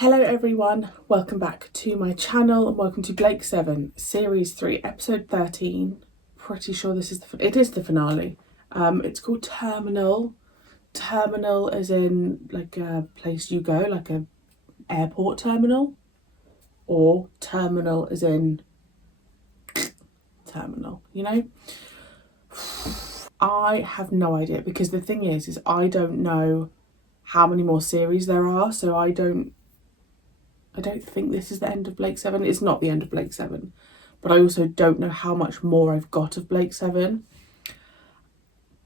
Hello everyone, welcome back to my channel and welcome to Blake 7 Series 3 Episode 13. Pretty sure this is it is the finale. It's called Terminal. Terminal as in like a place you go, like a airport terminal, or terminal as in terminal, you know? I have no idea because the thing is I don't know how many more series there are, so I don't think this is the end of Blake 7. It's not the end of Blake 7. But I also don't know how much more I've got of Blake 7.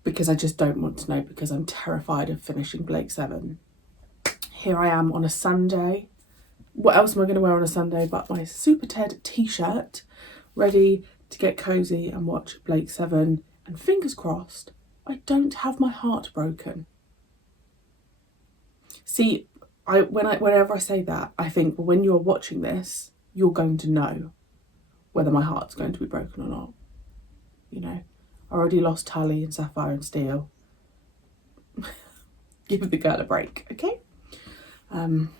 Because I just don't want to know, because I'm terrified of finishing Blake 7. Here I am on a Sunday. What else am I going to wear on a Sunday but my Super Ted t-shirt, ready to get cosy and watch Blake 7. And fingers crossed, I don't have my heart broken. See, whenever I say that, I think, well, when you're watching this, you're going to know whether my heart's going to be broken or not. You know, I already lost Tully and Sapphire and Steel. Give the girl a break, okay?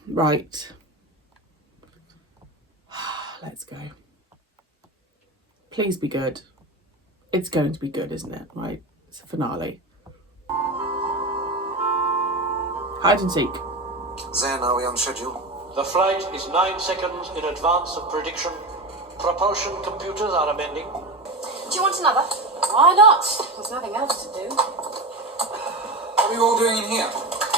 Right. Let's go. Please be good. It's going to be good, isn't it? Right? It's a finale. Hide and seek. Zen, are we on schedule? The flight is 9 seconds in advance of prediction. Propulsion computers are amending. Do you want another? Why not? There's nothing else to do. What are you all doing in here?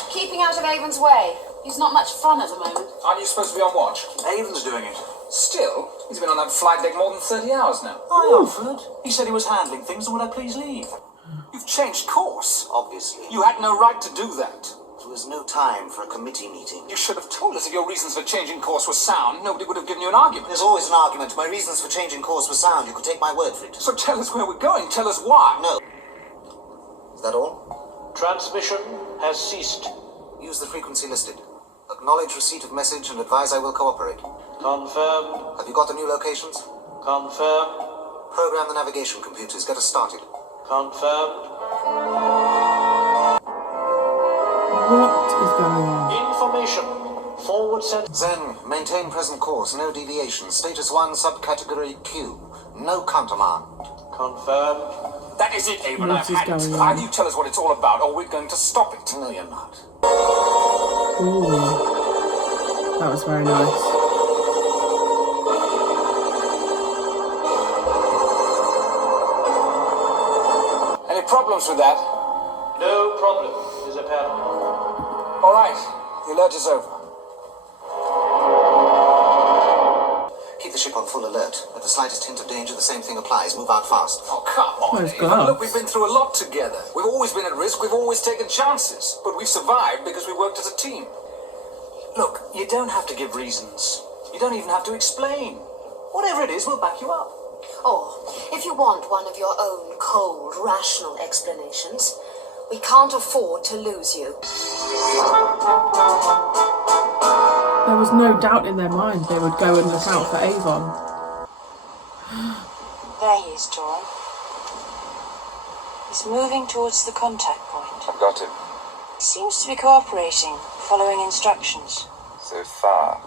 Keeping out of Avon's way. He's not much fun at the moment. Aren't you supposed to be on watch? Avon's doing it. Still? He's been on that flight deck more than 30 hours now. I offered. He said he was handling things, and would I please leave? You've changed course. Obviously. You had no right to do that. There was no time for a committee meeting. You should have told us if your reasons for changing course were sound. Nobody would have given you an argument. There's always an argument. My reasons for changing course were sound. You could take my word for it. So tell us where we're going. Tell us why. No. Is that all? Transmission has ceased. Use the frequency listed. Acknowledge receipt of message and advise I will cooperate. Confirmed. Have you got the new locations? Confirmed. Program the navigation computers. Get us started. Confirmed. What is going on? Information. Forward sent. Zen, maintain present course. No deviation. Status 1, subcategory Q. No countermand. Confirmed. That is it, Avon. What I've is had it. going on? Either you tell us what it's all about, or we're going to stop it. No, you're not. Ooh. That was very nice. Any problems with that? No problem is apparent. All right. The alert is over. Keep the ship on full alert. At the slightest hint of danger, the same thing applies. Move out fast. Oh, come on, Those Avon. gloves. Look, we've been through a lot together. We've always been at risk. We've always taken chances. But we've survived because we worked as a team. Look, you don't have to give reasons. You don't even have to explain. Whatever it is, we'll back you up. Or, if you want one of your own cold, rational explanations, we can't afford to lose you. There was no doubt in their mind they would go and look out for Avon. There he is, Torin. He's moving towards the contact point. I've got him. He seems to be cooperating, following instructions. So far.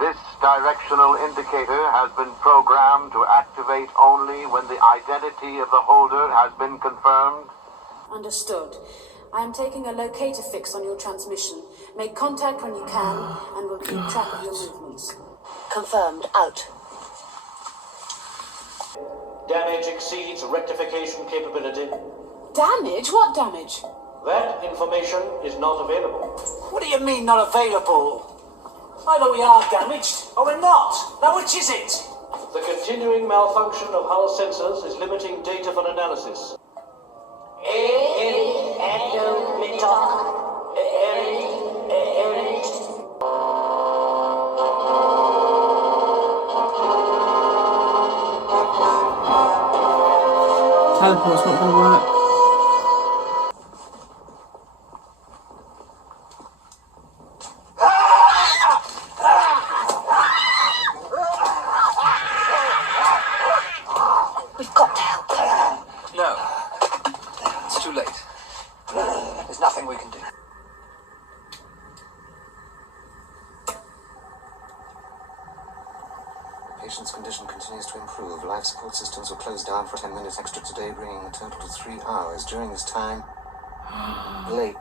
This directional indicator has been programmed to activate only when the identity of the holder has been confirmed. Understood. I am taking a locator fix on your transmission. Make contact when you can, and we'll keep track of your movements. Confirmed. Out. Damage exceeds rectification capability. Damage? What damage? That information is not available. What do you mean not available? Either we are damaged or we're not. Now which is it? The continuing malfunction of hull sensors is limiting data for analysis. Teleport's not going to work. We've got to help her. No. It's too late. There's nothing we can do. Patient's condition continues to improve. Life support systems were closed down for 10 minutes extra today, bringing the total to 3 hours. During this time, Blake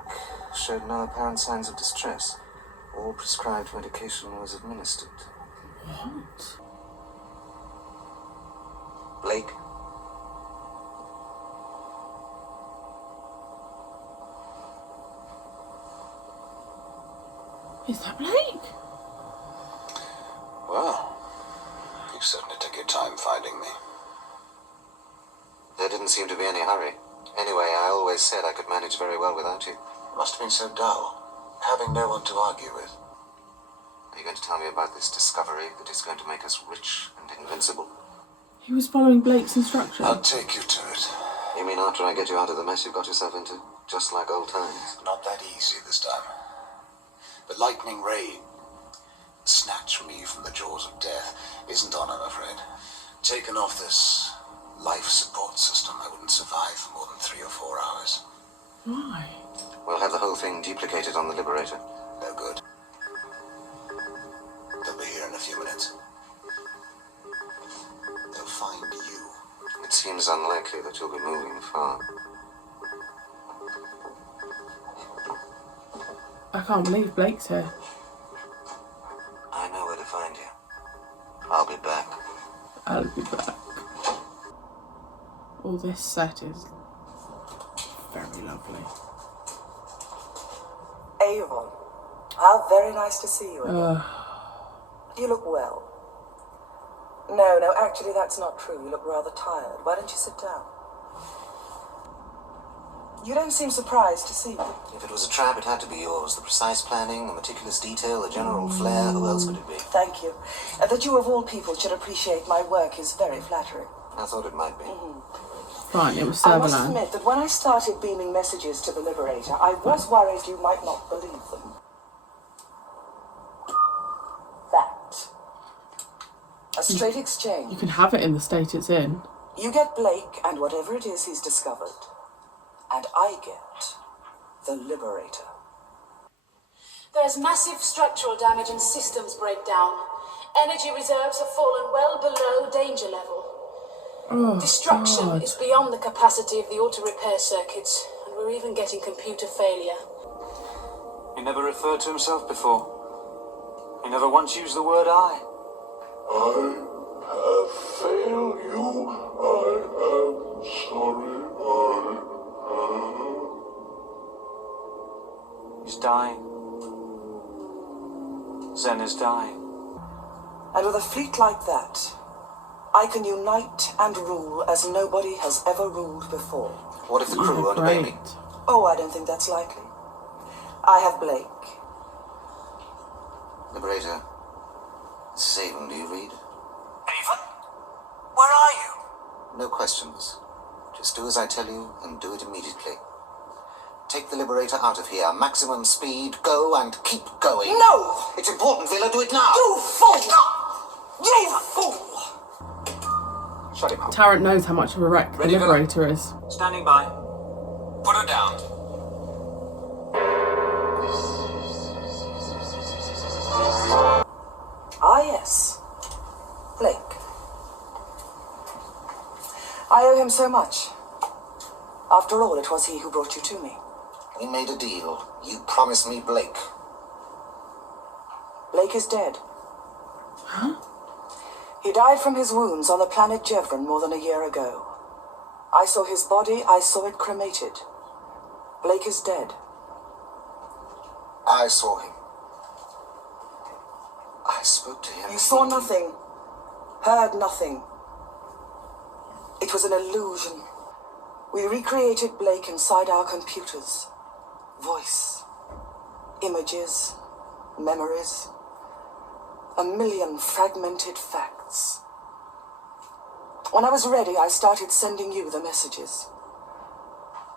showed no apparent signs of distress. All prescribed medication was administered. What? Blake? Is that Blake? Well, you certainly took your time finding me. There didn't seem to be any hurry. Anyway, I always said I could manage very well without you. Must have been so dull, having no one to argue with. Are you going to tell me about this discovery that is going to make us rich and invincible? He was following Blake's instructions. I'll take you to it. You mean after I get you out of the mess you got yourself into? Just like old times? Not that easy this time. The lightning ray snatched me from the jaws of death isn't on, I'm afraid. Taken off this life support system, I wouldn't survive for more than 3 or 4 hours. Why? We'll have the whole thing duplicated on the Liberator. No good. They'll be here in a few minutes. They'll find you. It seems unlikely that you'll be moving far. I can't believe Blake's here. I know where to find you. I'll be back. I'll be back. All this set is very lovely. Avon, how very nice to see you again. You look well. No, actually that's not true. You look rather tired. Why don't you sit down? You don't seem surprised to see me. If it was a trap, it had to be yours. The precise planning, the meticulous detail, the general flair. Who else would it be? Thank you. That you of all people should appreciate my work is very flattering. I thought it might be. Fine, it was I must Servalan. admit that when I started beaming messages to the Liberator, I was worried you might not believe them. That. A straight exchange. You can have it in the state it's in. You get Blake and whatever it is he's discovered. And I get the Liberator. There's massive structural damage and systems breakdown. Energy reserves have fallen well below danger level. Oh, Destruction God. is beyond the capacity of the auto-repair circuits, and we're even getting computer failure. He never referred to himself before. He never once used the word I. I have failed you. I am sorry. He's dying. Zen is dying. And with a fleet like that, I can unite and rule as nobody has ever ruled before. What if the crew won't obey me? Great. Oh, I don't think that's likely. I have Blake. Liberator, this is Avon. Do you read? Avon? Where are you? No questions. Just do as I tell you and do it immediately. Take the Liberator out of here. Maximum speed. Go and keep going. No! It's important, Villa. Do it now. You fool! You fool! Shut him up. Tarrant knows how much of a wreck the Ready, Villa? Liberator is. Standing by. Put her down. Ah, yes. Blake. I owe him so much. After all, it was he who brought you to me. We made a deal. You promised me Blake. Blake is dead. Huh? He died from his wounds on the planet Jevron more than a year ago. I saw his body, I saw it cremated. Blake is dead. I saw him. I spoke to him. You saw nothing, heard nothing. It was an illusion. We recreated Blake inside our computers. Voice, images, memories. 1,000,000 fragmented facts. When I was ready, I started sending you the messages.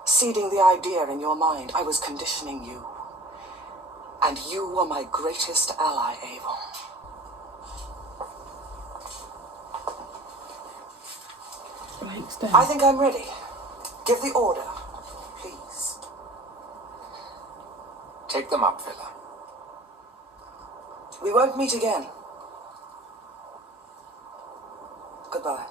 Seeding the idea in your mind. I was conditioning you. And you were my greatest ally, Avon. Blake's dead. I think I'm ready. Give the order, please. Take them up, Villa. We won't meet again. Goodbye.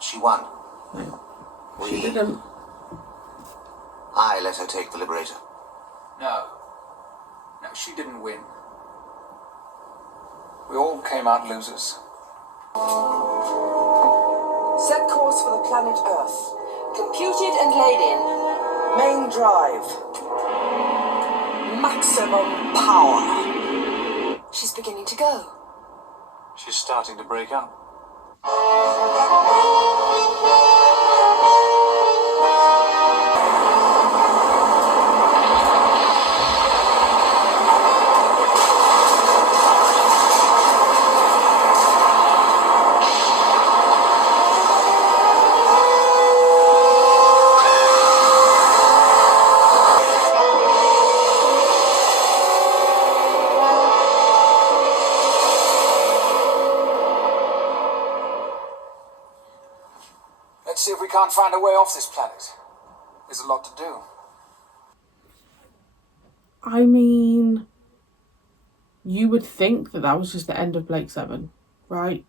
She won. No, We... she didn't. I let her take the Liberator. No. No, she didn't win. We all came out losers. Set course for the planet Earth. Computed and laid in. Main drive. Maximum power. She's beginning to go. She's starting to break up. Let's see if we can't find a way off this planet. There's a lot to do. I mean, you would think that that was just the end of Blake 7, right?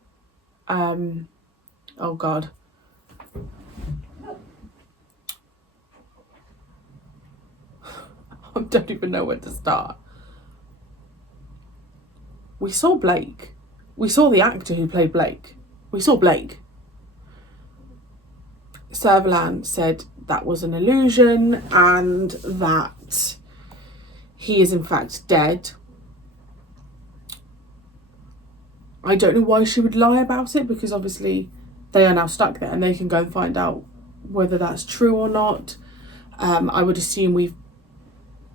Oh God. I don't even know where to start. We saw Blake. We saw the actor who played Blake. We saw Blake. Servalan said that was an illusion and that he is in fact dead. I don't know why she would lie about it, because obviously they are now stuck there and they can go and find out whether that's true or not. I would assume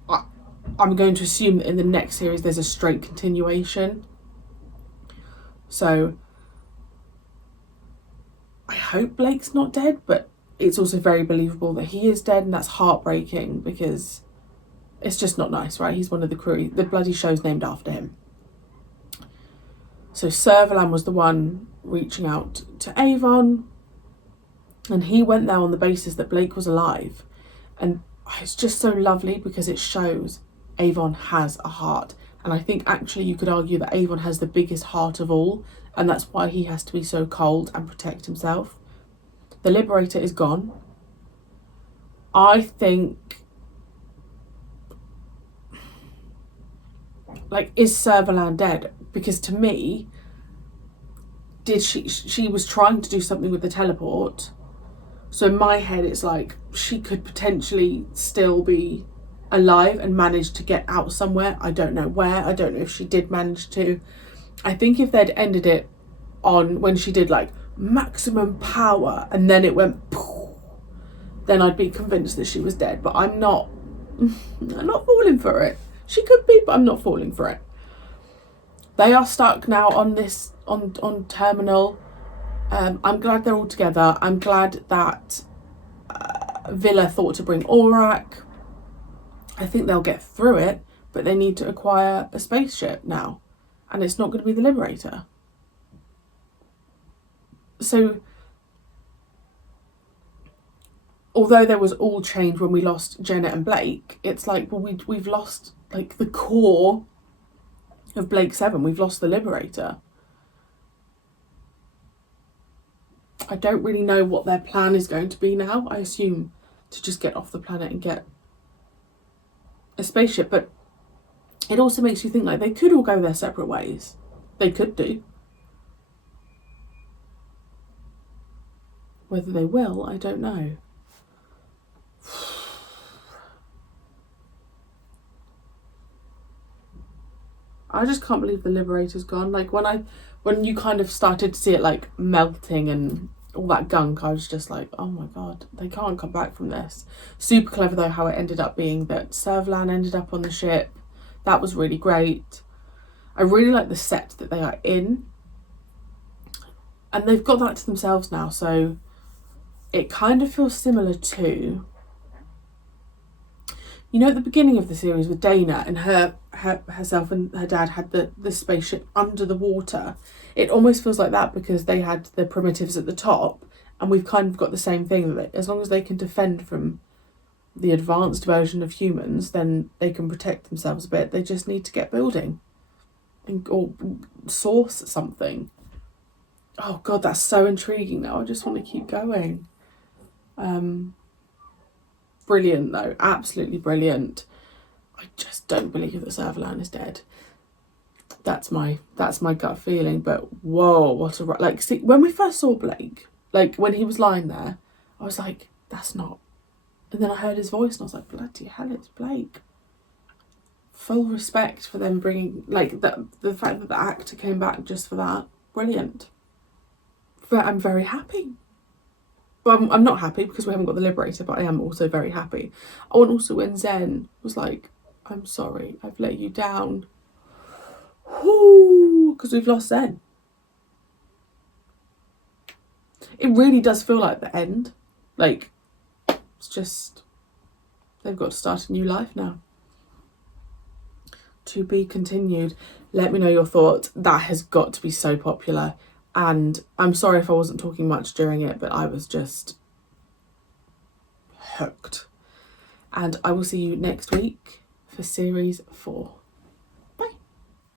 I'm going to assume that in the next series there's a straight continuation. So I hope Blake's not dead, but it's also very believable that he is dead, and that's heartbreaking because it's just not nice, right? He's one of the crew. The bloody show's named after him. So Servalan was the one reaching out to Avon, and he went there on the basis that Blake was alive. And it's just so lovely because it shows Avon has a heart. And I think actually you could argue that Avon has the biggest heart of all, and that's why he has to be so cold and protect himself. The Liberator is gone. I think, like, is Servalan dead? Because to me, she was trying to do something with the teleport. So in my head, it's like she could potentially still be alive and manage to get out somewhere. I don't know where. I don't know if she did manage to. I think if they'd ended it on when she did like maximum power and then it went poof, then I'd be convinced that she was dead. But I'm not falling for it. She could be, but I'm not falling for it. They are stuck now on this on terminal. I'm glad they're all together. I'm glad that Villa thought to bring Aurak. I think they'll get through it, but they need to acquire a spaceship now, and it's not going to be the Liberator. So, although there was all change when we lost Jenna and Blake, it's like, well, we've lost like the core of Blake 7. We've lost the Liberator. I don't really know what their plan is going to be now. I assume to just get off the planet and get a spaceship, but it also makes you think like they could all go their separate ways. They could do. Whether they will, I don't know. I just can't believe the Liberator's gone. Like when you kind of started to see it like melting and all that gunk, I was just like, oh my God, they can't come back from this. Super clever though how it ended up being that Servalan ended up on the ship. That was really great. I really like the set that they are in. And they've got that to themselves now, so it kind of feels similar to... You know, at the beginning of the series with Dana and herself and her dad had the spaceship under the water. It almost feels like that because they had the primitives at the top, and we've kind of got the same thing, that as long as they can defend from the advanced version of humans, then they can protect themselves a bit. They just need to get building or source something. Oh God, that's so intriguing now. I just want to keep going. Brilliant though, absolutely brilliant. I just don't believe that Servalan is dead. That's my gut feeling. But whoa, what a, like, see, when we first saw Blake, like when he was lying there, I was like, that's not. And then I heard his voice and I was like, bloody hell, it's Blake. Full respect for them bringing, like, the fact that the actor came back just for that. Brilliant. But I'm very happy. But I'm not happy because we haven't got the Liberator, but I am also very happy. Oh, and also when Zen was like, I'm sorry, I've let you down. Whoo, because we've lost Zen. It really does feel like the end. Like, it's just, they've got to start a new life now. To be continued. Let me know your thoughts. That has got to be so popular. And I'm sorry if I wasn't talking much during it, but I was just hooked. And I will see you next week for series 4.